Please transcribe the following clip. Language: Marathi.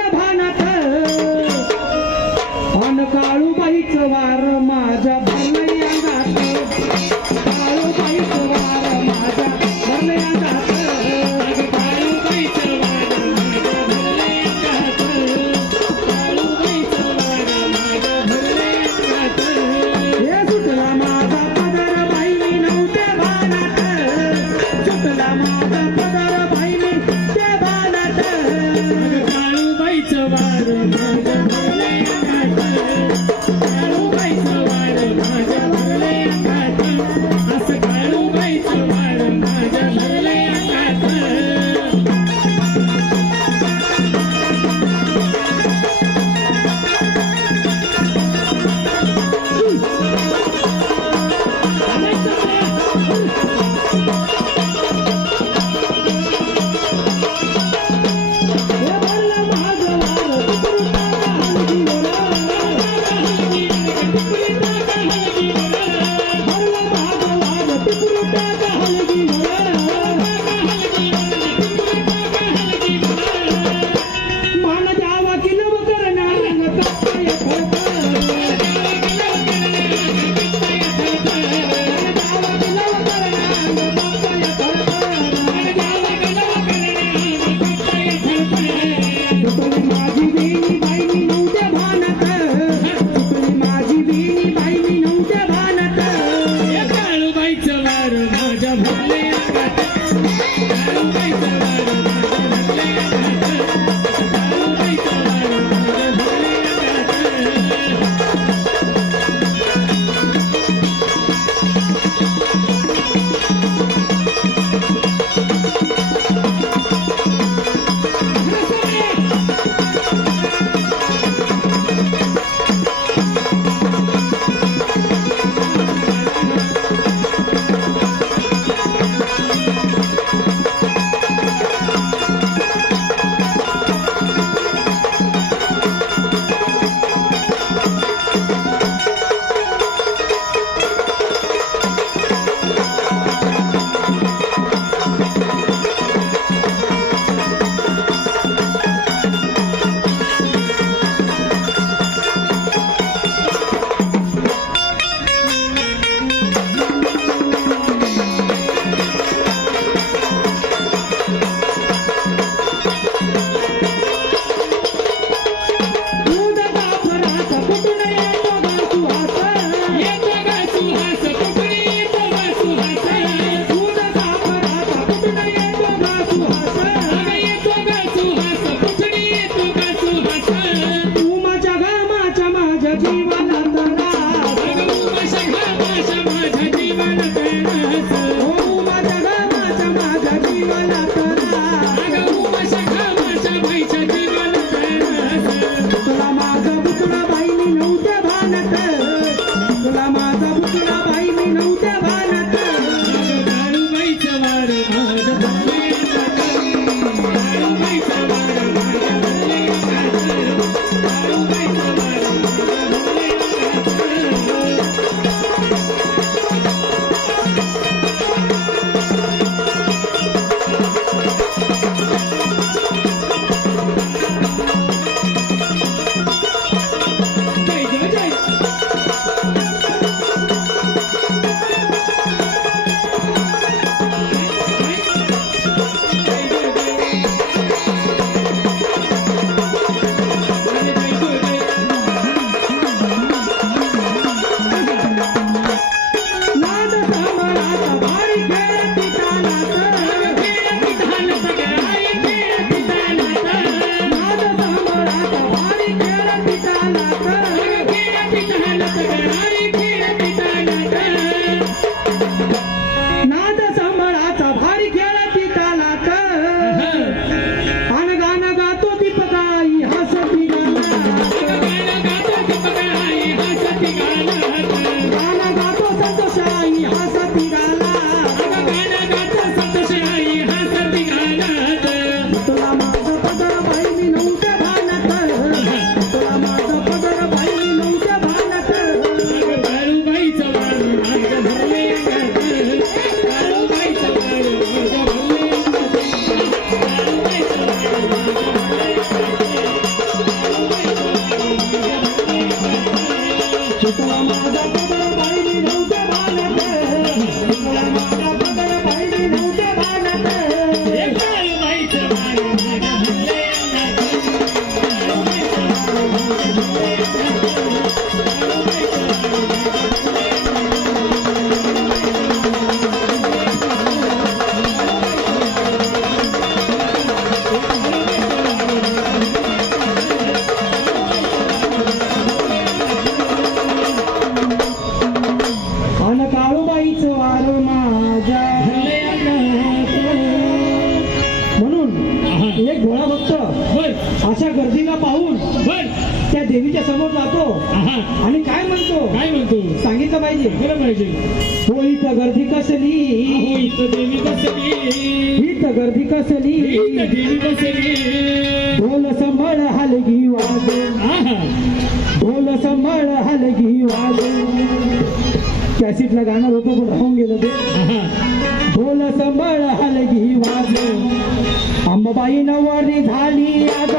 नव्हते भानात अन काळूबाईचं वार माझ्या भरलंय अंगात काळूबाईचं वार माझ्या भरलंय अंगात काळूबाईचं वार माझ्या भरलंय अंगात काळूबाईचं वार माझ्या भरलंय अंगात हे सुटला माझा पदर बाई मी नव्हते भानात सुटला माझा पदर बाई मी ते भानात काळूबाईचं वार माझ्या भरलंय अंगात काळूबाईचं वार माझ्या भरलंय अंगात असं काळूबाईचं वार माझ्या भरलंय अंगात हे भरलं माझं वार पाहून बर त्या देवीच्या समोर जातो आहा आणि काय म्हणतो काय म्हणतो सांगितलं पाहिजे खरं पाहिजे हो इथं गर्दी कसली अहो इथं देवी बसली इथं गर्दी कसली इथं देवी बसली ढोल संभाळ हलगी वाज आहा ढोल संभाळ हलगी वाज कॅसेटला गाणार होतो पण राहून गेलं ते आहा ढोल संभाळ हलगी वाज अंबाबाई नवरी झाली आज